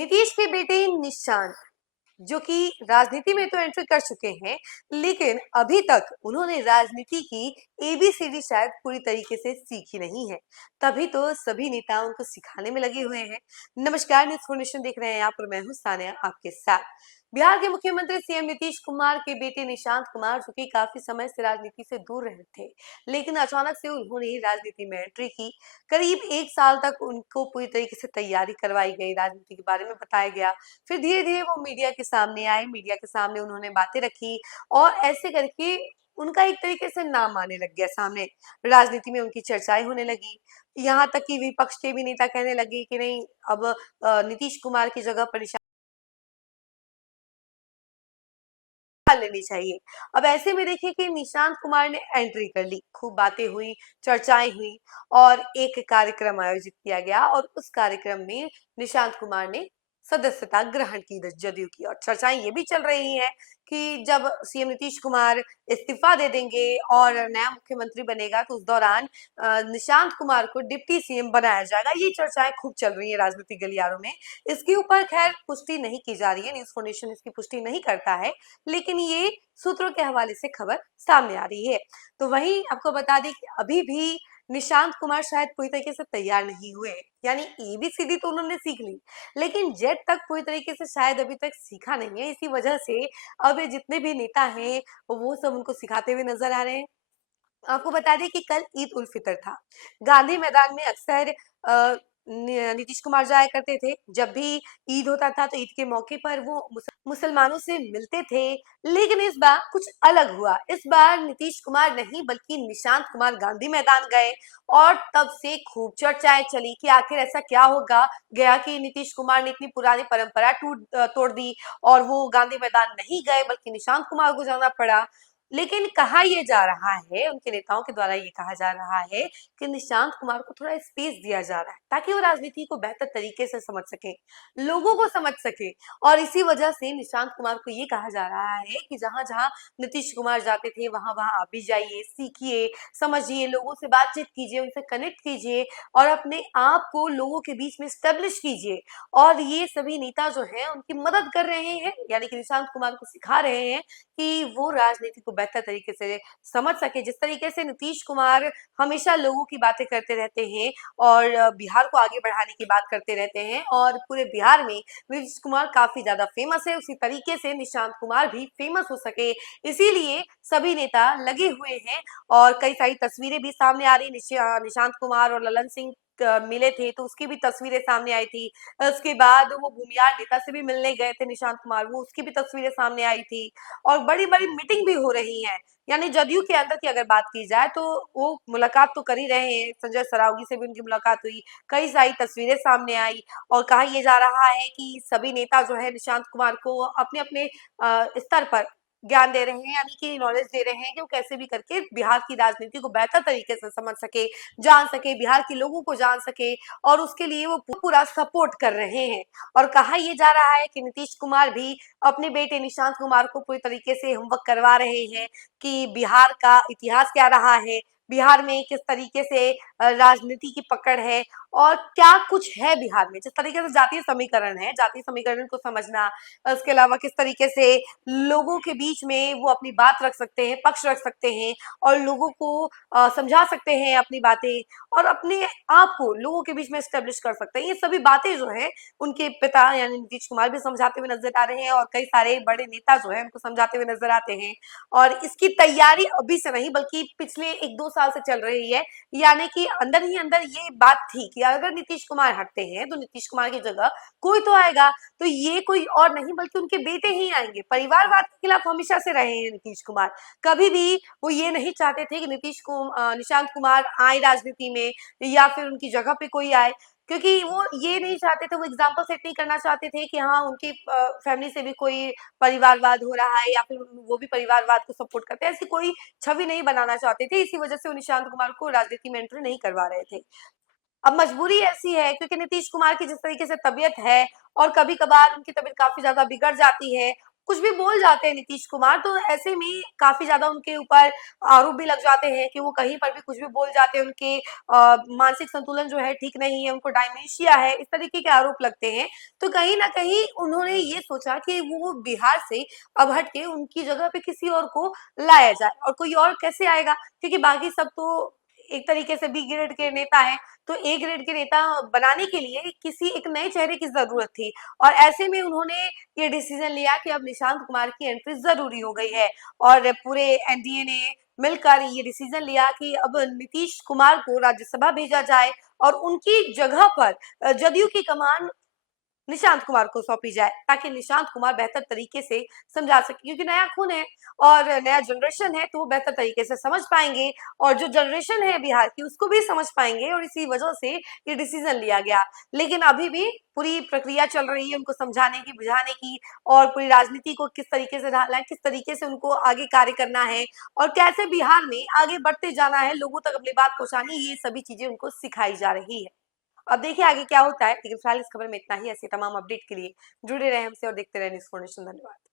नीतीश के बेटे निशांत जो कि राजनीति में तो एंट्री कर चुके हैं, लेकिन अभी तक उन्होंने राजनीति की एबीसीडी शायद पूरी तरीके से सीखी नहीं है। तभी तो सभी नेता उनको सिखाने में लगे हुए हैं। नमस्कार, न्यूज़ फाउंडेशन देख रहे हैं आप और मैं हूं सानिया आपके साथ। बिहार के मुख्यमंत्री सीएम नीतीश कुमार के बेटे निशांत कुमार जो कि काफी समय से राजनीति से दूर रहे थे, लेकिन अचानक से उन्होंने राजनीति में एंट्री की। करीब 1 साल तक उनको पूरी तरीके से तैयारी करवाई गई, राजनीति के बारे में बताया गया। फिर धीरे-धीरे वो मीडिया के सामने आए, मीडिया के सामने उन्होंने बातें रखी और ऐसे करके उनका एक तरीके से नाम आने लग गया सामने। राजनीति में उनकी चर्चाएँ होने लगी। यहाँ तक कि विपक्ष के भी नेता कहने लगे कि नहीं, अब नीतीश कुमार की जगह पर निशांत लेनी चाहिए। अब ऐसे में देखिए कि निशांत कुमार ने एंट्री कर ली, खूब बातें हुई, चर्चाएँ हुई और एक कार्यक्रम आयोजित किया गया और उस कार्यक्रम में निशांत कुमार ने सदस्यता ग्रहण की जदयू की। और चर्चाएं ये भी चल रही हैं कि जब सीएम नीतीश कुमार इस्तीफा दे देंगे और नया मुख्यमंत्री बनेगा तो उस दौरान निशांत कुमार को डिप्टी सीएम बनाया जाएगा। ये चर्चाएं खूब चल रही है राजनीतिक गलियारों में। इसके ऊपर खैर पुष्टि नहीं की जा रही है, न्यूज़ फाउंडेशन इसकी पुष्टि नहीं करता है, लेकिन ये सूत्रों के हवाले से खबर सामने आ रही है। तो वहीं आपको बता दें कि अभी भी निशांत कुमार शायद पूरी तरीके से तैयार नहीं हुए, यानी एबीसीडी तो उन्होंने सीख ली, लेकिन जेड तक पूरी तरीके से शायद अभी तक सीखा नहीं है। इसी वजह से अब ये जितने भी नेता हैं वो सब उनको सिखाते हुए नजर आ रहे हैं। आपको बता दें कि कल ईद उल फितर था। गांधी मैदान में अक्सर नीतीश कुमार जाया करते थे। जब भी ईद होता था तो ईद के मौके पर वो मुसलमानों से मिलते थे, लेकिन इस बार कुछ अलग हुआ। इस बार नीतीश कुमार नहीं बल्कि निशांत कुमार गांधी मैदान गए और तब से खूब चर्चाएं चली कि आखिर ऐसा क्या होगा गया कि नीतीश कुमार ने इतनी पुरानी परंपरा तोड़ दी और वो गांधी मैदान नहीं गए बल्कि निशांत कुमार को जाना पड़ा। लेकिन कहा ये जा रहा है, उनके नेताओं के द्वारा ये कहा जा रहा है कि निशांत कुमार को थोड़ा स्पेस दिया जा रहा है ताकि वो राजनीति को बेहतर तरीके से समझ सके, लोगों को समझ सके। और इसी वजह से निशांत कुमार को ये कहा जा रहा है कि जहां जहां नीतीश कुमार जाते थे वहां वहां आप भी जाइए, सीखिए, समझिए, लोगों से बातचीत कीजिए, उनसे कनेक्ट कीजिए और अपने आप को लोगों के बीच में स्टेब्लिश कीजिए। और ये सभी नेता जो है उनकी मदद कर रहे हैं, यानी कि निशांत कुमार को सिखा रहे हैं कि वो राजनीति को बेहतर तरीके से समझ सके। जिस तरीके से नीतीश कुमार हमेशा लोगों की बातें करते रहते हैं और बिहार को आगे बढ़ाने की बात करते रहते हैं और पूरे बिहार में नीतीश कुमार काफी ज्यादा फेमस है, उसी तरीके से निशांत कुमार भी फेमस हो सके, इसीलिए सभी नेता लगे हुए हैं। और कई सारी तस्वीरें भी सामने आ रही। निशांत कुमार और ललन सिंह मिले थे तो उसकी भी तस्वीरें सामने आई थी। उसके बाद वो भूमियार नेता से भी मिलने गए थे निशांत कुमार, वो उसकी भी तस्वीरें सामने आई थी। और बड़ी-बड़ी मीटिंग भी हो रही है। यानी जदयू के अंदर की अगर बात की जाए तो वो मुलाकात तो कर ही रहे हैं, संजय सरावगी से भी उनकी मुलाकात हुई, कई सारी तस्वीरें सामने आई और कहा ये जा रहा है कि सभी नेता जो है निशांत कुमार को अपने-अपने स्तर पर ज्ञान दे रहे हैं, यानी कि नॉलेज दे रहे हैं कि वो कैसे भी करके बिहार की राजनीति को बेहतर तरीके से समझ सके, जान सके, बिहार के लोगों को जान सके और उसके लिए वो पूरा सपोर्ट कर रहे हैं। और कहा ये जा रहा है कि नीतीश कुमार भी अपने बेटे निशांत कुमार को पूरी तरीके से होमवर्क करवा रहे हैं कि बिहार का इतिहास क्या रहा है, बिहार में किस तरीके से राजनीति की पकड़ है और क्या कुछ है बिहार में। जिस तरीके से जातीय समीकरण है, जातीय समीकरण को समझना, उसके अलावा किस तरीके से लोगों के बीच में वो अपनी बात रख सकते हैं, पक्ष रख सकते हैं और लोगों को समझा सकते हैं अपनी बातें और अपने आप को लोगों के बीच में एस्टेब्लिश कर सकते हैं। ये सभी बातें जो हैं उनके पिता यानी नीतीश कुमार भी समझाते हुए नजर आ रहे हैं और कई सारे बड़े नेता जो हैं उनको समझाते हुए नजर आते हैं। और इसकी तैयारी अभी से नहीं बल्कि पिछले 1-2 साल से चल रही है, यानी कि अंदर ही अंदर ये बात थी कि अगर नीतीश कुमार हटते हैं तो नीतीश कुमार की जगह कोई तो आएगा, तो ये कोई और नहीं बल्कि उनके बेटे ही आएंगे। परिवारवाद के खिलाफ हमेशा से रहे हैं नीतीश कुमार, कभी भी वो ये नहीं चाहते थे कि निशांत कुमार आए राजनीति में या फिर उनकी जगह पे कोई आए, क्योंकि वो ये नहीं चाहते थे, वो एग्जाम्पल सेट नहीं करना चाहते थे कि हाँ उनकी फैमिली से भी कोई परिवारवाद हो रहा है या फिर वो भी परिवारवाद को सपोर्ट करते हैं, ऐसी कोई छवि नहीं बनाना चाहते थे। इसी वजह से वो निशांत कुमार को राजनीति में एंट्री नहीं करवा रहे थे। अब मजबूरी ऐसी है क्योंकि नीतीश कुमार की जिस तरीके से तबीयत है और कभी-कभार उनकी तबीयत काफ़ी ज़्यादा बिगड़ जाती है, कुछ भी बोल जाते हैं नीतीश कुमार, तो ऐसे में काफ़ी ज़्यादा उनके ऊपर आरोप भी लग जाते हैं कि वो कहीं पर भी कुछ भी बोल जाते हैं, उनके मानसिक संतुलन जो है ठीक नहीं है, उनको डायमेंशिया है, इस तरीके के आरोप लगते हैं। तो कहीं न कहीं उन्होंने ये सोचा कि वो बिहार से अब हट के उनकी जगह पे किसी और को लाया जाए, और कोई और कैसे आएगा? क्योंकि बाकी सब तो एक तरीके से बी ग्रेड के नेता हैं, तो ए ग्रेड के नेता बनाने के लिए किसी एक नए चेहरे की ज़रूरत थी, और ऐसे में उन्होंने ये डिसीजन लिया कि अब निशांत कुमार की एंट्री ज़रूरी हो गई है, और पूरे एनडीए ने मिलकर ये डिसीजन लिया कि अब नीतीश कुमार को राज्यसभा भेजा जाए और उनकी जगह पर जदयू की कमान निशांत कुमार को सौंपी जाए, ताकि निशांत कुमार बेहतर तरीके से समझा सके, क्योंकि नया खून है और नया जनरेशन है, तो वो बेहतर तरीके से समझ पाएंगे, और जो जनरेशन है बिहार की उसको भी समझ पाएंगे, और इसी वजह से ये डिसीजन लिया गया। लेकिन अभी भी पूरी प्रक्रिया चल रही है उनको समझाने की, बुझाने की, और पूरी राजनीति को किस तरीके से ढालना है, किस तरीके से उनको आगे कार्य करना है, और कैसे बिहार में आगे बढ़ते जाना है, लोगों तक अपनी बात पहुंचानी, ये सभी चीजें उनको सिखाई जा रही है। अब देखिए आगे क्या होता है, लेकिन फिलहाल इस खबर में इतना ही। ऐसे तमाम अपडेट के लिए जुड़े रहे हमसे और देखते रहे न्यूज़ 4 नेशन। धन्यवाद।